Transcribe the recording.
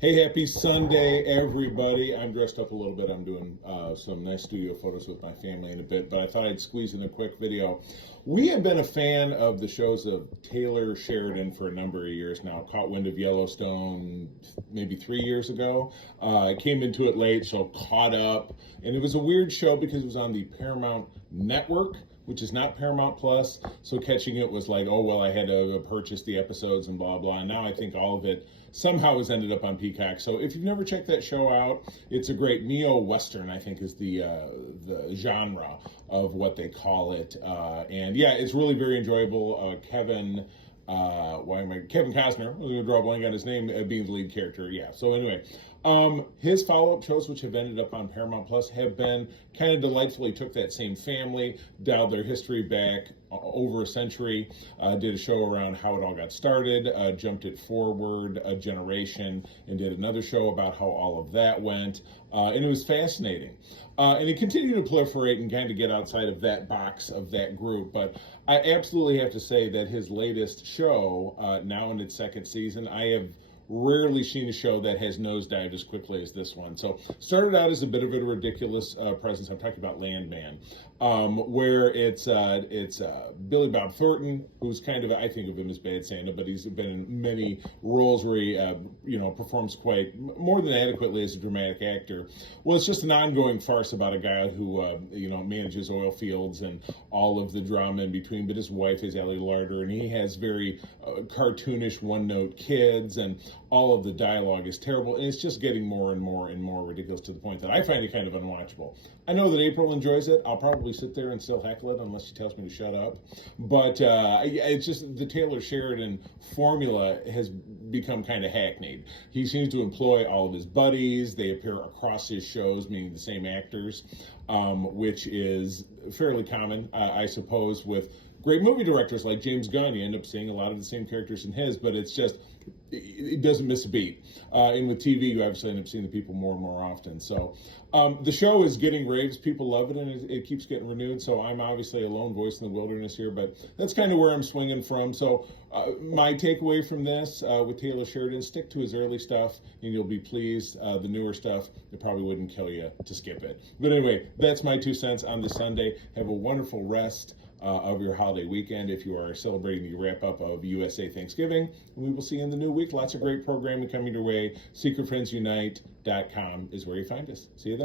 Hey, happy Sunday, everybody. I'm dressed up a little bit. I'm doing some nice studio photos with my family in a bit, but I thought I'd squeeze in a quick video. We have been a fan of the shows of Taylor Sheridan for a number of years now. Caught wind of Yellowstone maybe 3 years ago. I came into it late, so caught up. And it was a weird show because it was on the Paramount Network, which is not Paramount Plus. So catching it was like, oh, well, I had to purchase the episodes and blah, blah. And now I think all of it somehow has ended up on Peacock. So if you've never checked that show out, it's a great neo-Western, I think is the genre of what they call it. And yeah, it's really very enjoyable. Kevin Costner, I was going to draw a blank on his name, being the lead character. Yeah. So anyway, his follow-up shows, which have ended up on Paramount Plus, have been kind of delightful. He took that same family, dialed their history back over a century, did a show around how it all got started, jumped it forward a generation, and did another show about how all of that went. And it was fascinating. And it continued to proliferate and kind of get outside of that box of that group. But I absolutely have to say that his latest show, now in its second season, I have rarely seen a show that has nosedived as quickly as this one. So started out as a bit of a ridiculous presence. I'm talking about Landman, where it's Billy Bob Thornton, who's kind of, I think of him as Bad Santa, but he's been in many roles where he performs quite more than adequately as a dramatic actor. Well, it's just an ongoing farce about a guy who manages oil fields and all of the drama in between. But his wife is Ellie Larder, and he has very cartoonish one-note kids, and all of the dialogue is terrible, and it's just getting more and more and more ridiculous to the point that I find it kind of unwatchable. I know that April enjoys it. I'll probably sit there and still heckle it unless she tells me to shut up. But it's just the Taylor Sheridan formula has become kind of hackneyed. He seems to employ all of his buddies. They appear across his shows, meaning the same actors, which is fairly common, I suppose, with great movie directors like James Gunn. You end up seeing a lot of the same characters in his, but it's just, it doesn't miss a beat. And with TV, you obviously end up seeing the people more and more often. So the show is getting raves. People love it, and it keeps getting renewed. So I'm obviously a lone voice in the wilderness here, but that's kind of where I'm swinging from. So my takeaway from this with Taylor Sheridan, stick to his early stuff, and you'll be pleased. The newer stuff, it probably wouldn't kill you to skip it. But anyway, that's my 2 cents on this Sunday. Have a wonderful rest of your holiday weekend if you are celebrating the wrap-up of USA Thanksgiving. We will see you in the new week. Lots of great programming coming your way. SecretFriendsUnite.com is where you find us. See you then.